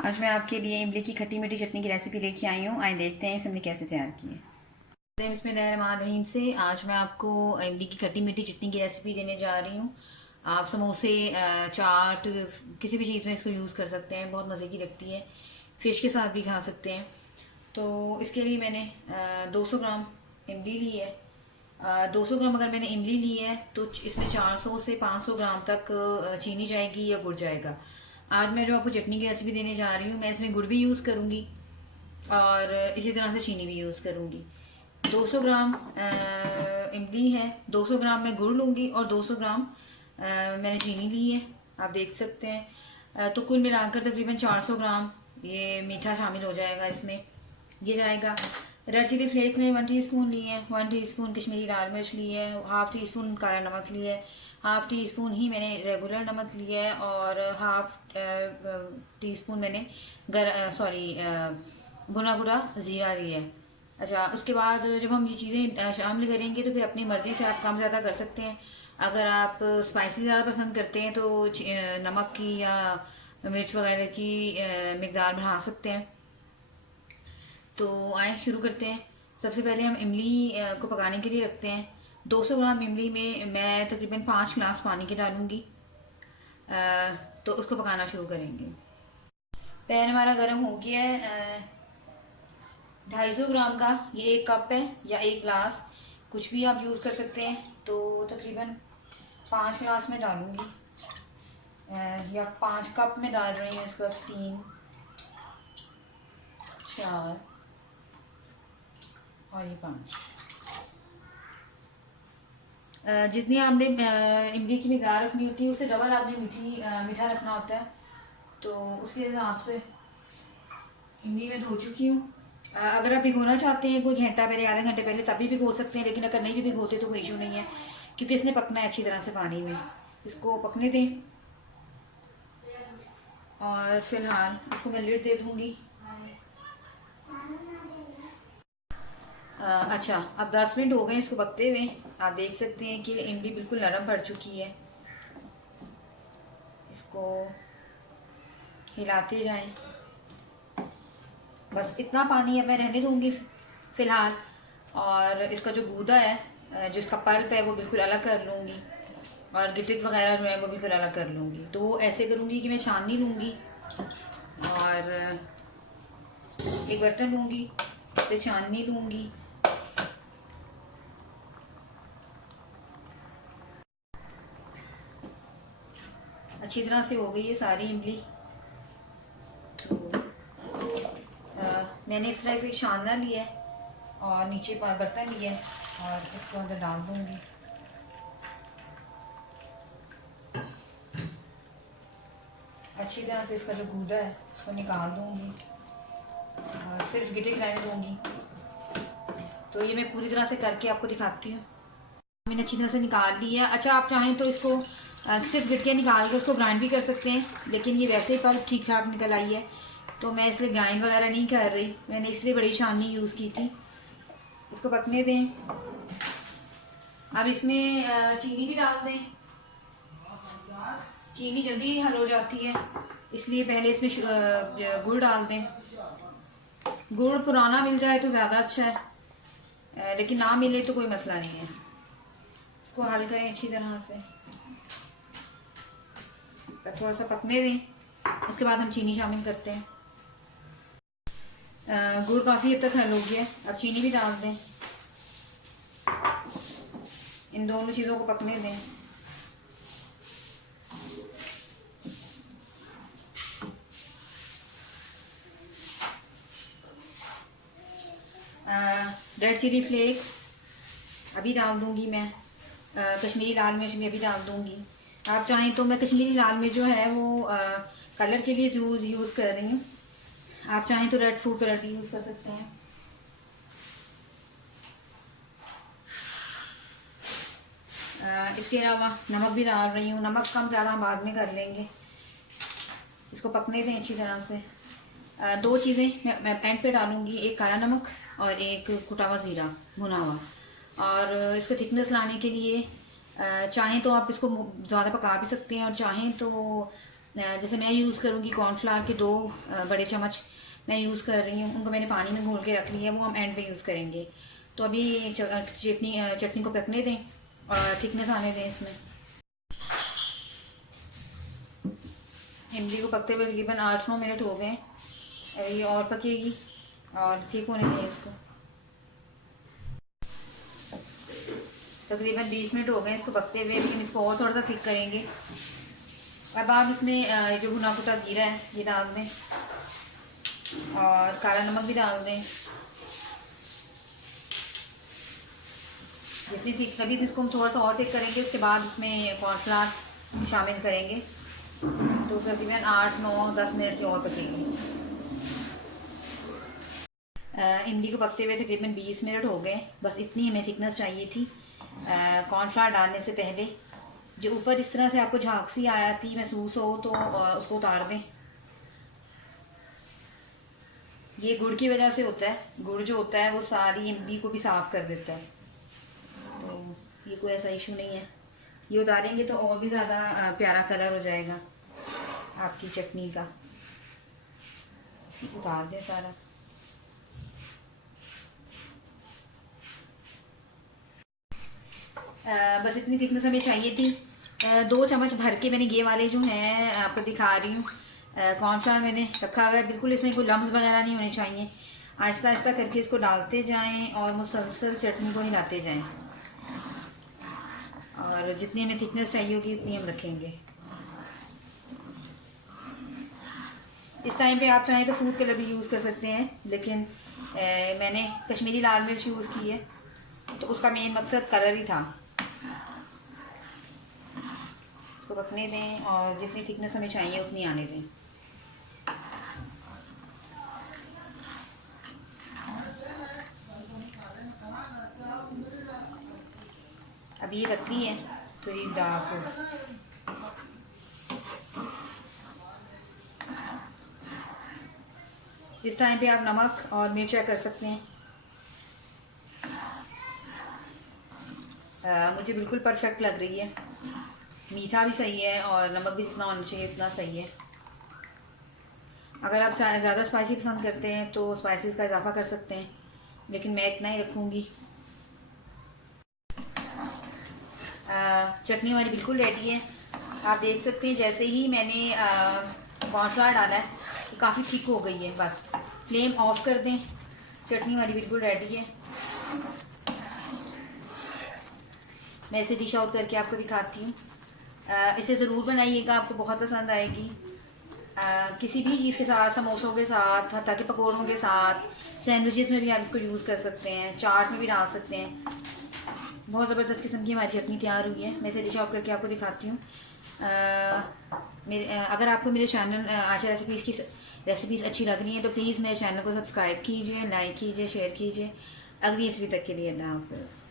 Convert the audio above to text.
आज मैं आपके लिए इमली की खट्टी मीठी चटनी की रेसिपी लेके आई हूँ। आइए देखते हैं इसे हमने कैसे तैयार की है। बिस्मिल्लाहिर्रहमानिर्रहीम से आज मैं आपको इमली की खट्टी मीठी चटनी की रेसिपी देने जा रही हूँ। आप समोसे, चाट, किसी भी चीज़ में इसको यूज़ कर सकते हैं। बहुत मज़े की लगती है। फ़िश के साथ भी खा सकते हैं। तो इसके लिए मैंने 200 ग्राम इमली ली है। 200 ग्राम अगर मैंने इमली ली है तो इसमें 400 से 500 ग्राम तक चीनी जाएगी या गुड़ जाएगा। आज मैं जो आपको चटनी की रेसिपी देने जा रही हूँ, मैं इसमें गुड़ भी यूज़ करूँगी और इसी तरह से चीनी भी यूज़ करूँगी। 200 ग्राम इमली है, 200 ग्राम मैं गुड़ लूँगी और 200 ग्राम मैंने चीनी ली है। आप देख सकते हैं। तो कुल मिलाकर तकरीबन 400 ग्राम ये मीठा शामिल हो जाएगा इसमें। ये जाएगा। रेड चिली फ्लेक्स में 1 टीस्पून लिए हैं, 1 टीस्पून कश्मीरी लाल मिर्च ली है, हाफ़ टी स्पून काला नमक लिया है, हाफ़ टी स्पून ही मैंने रेगुलर नमक लिया है और हाफ़ टी स्पून मैंने भुना भुना ज़ीरा लिया है। अच्छा, उसके बाद जब हम ये चीज़ें शामिल करेंगे तो फिर अपनी मर्ज़ी से आप कम ज़्यादा कर सकते हैं। अगर आप स्पाइसी ज़्यादा पसंद करते हैं तो नमक की या मिर्च वगैरह की मकदार बढ़ा सकते हैं। तो आए शुरू करते हैं। सबसे पहले हम इमली को पकाने के लिए रखते हैं। 200 ग्राम इमली में मैं तकरीबन 5 गिलास पानी के डालूंगी। तो उसको पकाना शुरू करेंगे। पैन हमारा गर्म हो गया है। 250 ग्राम का ये 1 कप है या 1 गिलास, कुछ भी आप यूज़ कर सकते हैं। तो तकरीबन 5 गिलास में डालूंगी या 5 कप में डाल रही हूँ इस वक्त। 3, 4 और ये 5। जितनी आपने इमली की मकदार रखनी होती है उससे डबल आपने मीठा रखना होता है। तो उसके हिसाब से इमली मैं धो चुकी हूँ। अगर आप भिगोना चाहते हैं कोई घंटा पहले, आधे घंटे पहले, तभी भिगो सकते हैं। लेकिन अगर नहीं भी भिगोते तो कोई इशू नहीं है, क्योंकि इसने पकना है अच्छी तरह से पानी में। इसको पकने दें और फिलहाल इसको मैं लिड दे दूँगी। अच्छा, अब 10 मिनट हो गए इसको पकते हुए। आप देख सकते हैं कि इमली बिल्कुल नरम पड़ चुकी है। इसको हिलाते जाएं। बस इतना पानी अब मैं रहने दूंगी फ़िलहाल। और इसका जो गूदा है, जो इसका पल्प है, वो बिल्कुल अलग कर लूँगी और गिटिक वगैरह जो है वो बिल्कुल अलग कर लूँगी। तो ऐसे करूँगी कि मैं छाननी लूँगी और एक बर्तन लूँगी, फिर छाननी लूँगी। अच्छी तरह से हो गई है सारी इमली। तो मैंने इस तरह से छानना लिया है और नीचे बर्तन लिया है और इसको अंदर डाल दूँगी। अच्छी तरह से इसका जो गूदा है उसको निकाल दूँगी और सिर्फ गिटिक रहने दूँगी। तो ये मैं पूरी तरह से करके आपको दिखाती हूँ। मैंने अच्छी तरह से निकाल लिया है। अच्छा, आप चाहें तो इसको सिर्फ गिटके निकाल के उसको ग्राइंड भी कर सकते हैं, लेकिन ये वैसे ही पल्प ठीक ठाक निकल आई है तो मैं इसलिए ग्राइंड वगैरह नहीं कर रही। मैंने इसलिए बड़ी छाननी यूज़ की थी। इसको पकने दें। अब इसमें चीनी भी डाल दें। चीनी जल्दी हल हो जाती है, इसलिए पहले इसमें गुड़ डाल दें। गुड़ पुराना मिल जाए तो ज़्यादा अच्छा है, लेकिन ना मिले तो कोई मसला नहीं है। इसको हल करें अच्छी तरह से, थोड़ा सा पकने दें। उसके बाद हम चीनी शामिल करते हैं। गुड़ काफ़ी हद तक हल हो गया, अब चीनी भी डाल दें। इन दोनों चीज़ों को पकने दें। रेड चिली फ्लेक्स अभी डाल दूंगी मैं। कश्मीरी लाल मिर्च भी अभी डाल दूंगी। आप चाहें तो मैं कश्मीरी लाल मिर्च जो है वो कलर के लिए यूज़ कर रही हूँ। आप चाहें तो रेड फूड कलर भी यूज़ कर सकते हैं। इसके अलावा नमक भी डाल रही हूँ। नमक कम ज़्यादा हम बाद में कर लेंगे। इसको पकने दें अच्छी तरह से। 2 चीज़ें मैं एंड पे डालूँगी, एक काला नमक और एक कुटा हुआ ज़ीरा भुना हुआ। और इसको थिकनेस लाने के लिए चाहें तो आप इसको ज़्यादा पका भी सकते हैं और चाहें तो जैसे मैं यूज़ करूँगी कॉर्नफ्लावर के 2 बड़े चम्मच मैं यूज़ कर रही हूँ, उनको मैंने पानी में घोल के रख लिया है, वो हम एंड पे यूज़ करेंगे। तो अभी चटनी को पकने दें और थिकनेस आने दें इसमें। इमली को पकते हुए तकरीबन 8-9 मिनट हो गए, अभी ये और पकेगी और ठीक होने दें इसको। तकरीबन 20 मिनट हो गए इसको पकते हुए, लेकिन इसको और थोड़ा सा थिक करेंगे। अब आप इसमें जो भुना कुटा जीरा है ये डाल दें और काला नमक भी डाल दें। जितनी थिक, अभी इसको हम थोड़ा सा और थिक करेंगे, उसके बाद इसमें कॉर्नफ्लावर शामिल करेंगे। तो तकरीबन 8-9-10 मिनट और पकेंगे। इमली को पकते हुए तकरीबन 20 मिनट हो गए, बस इतनी हमें थिकनेस चाहिए थी। कॉर्नफ्लावर डालने से पहले जो ऊपर इस तरह से आपको झाग सी आया थी महसूस हो तो उसको उतार दें। ये गुड़ की वजह से होता है, गुड़ जो होता है वो सारी इमली को भी साफ़ कर देता है, तो ये कोई ऐसा इशू नहीं है। ये उतारेंगे तो और भी ज़्यादा प्यारा कलर हो जाएगा आपकी चटनी का। उतार दें सारा। बस इतनी थिकनेस हमें चाहिए थी। 2 चम्मच भर के मैंने ये वाले जो हैं आपको दिखा रही हूँ, कॉर्नफ्लावर मैंने रखा हुआ है। बिल्कुल इसमें कोई लम्स वगैरह नहीं होने चाहिए। आहिस्ता आहिस्ता करके इसको डालते जाएं और मुसलसल चटनी को हिलाते जाएं, और जितनी हमें थिकनेस चाहिए होगी उतनी हम रखेंगे। इस टाइम पे आप चाहें तो फूड कलर भी यूज़ कर सकते हैं, लेकिन मैंने कश्मीरी लाल मिर्च यूज़ की है, तो उसका मेन मकसद कलर ही था। इसको पकने दें और जितनी थिकनेस हमें चाहिए उतनी आने दें। अब ये पतली है तो ये डार्क हो। इस टाइम पे आप नमक और मिर्च चेक कर सकते हैं। मुझे बिल्कुल परफेक्ट लग रही है, मीठा भी सही है और नमक भी जितना होना चाहिए उतना सही है। अगर आप ज़्यादा स्पाइसी पसंद करते हैं तो स्पाइसेस का इजाफा कर सकते हैं, लेकिन मैं इतना ही रखूँगी। चटनी हमारी बिल्कुल रेडी है। आप देख सकते हैं जैसे ही मैंने कॉर्नफ्लावर डाला है तो काफ़ी थिक हो गई है। बस फ्लेम ऑफ कर दें, चटनी हमारी बिल्कुल रेडी है। मैं इसे डिश आउट करके आपको दिखाती हूँ। इसे ज़रूर बनाइएगा, आपको बहुत पसंद आएगी। किसी भी चीज़ के साथ, समोसों के साथ, हत्ता के पकौड़ों के साथ, सैंडविचेस में भी आप इसको यूज़ कर सकते हैं, चाट में भी डाल सकते हैं। बहुत ज़बरदस्त किस्म की हमारी चटनी तैयार हुई है। मैं इसे डिश आउट करके आपको दिखाती हूँ। अगर आपको मेरे चैनल आशा रेसिपीज़ की रेसिपीज़ अच्छी लग रही हैं तो प्लीज़ मेरे चैनल को सब्सक्राइब कीजिए, लाइक कीजिए, शेयर कीजिए। अगली रेसिपी तक के लिए अल्लाह हाफ़िज़।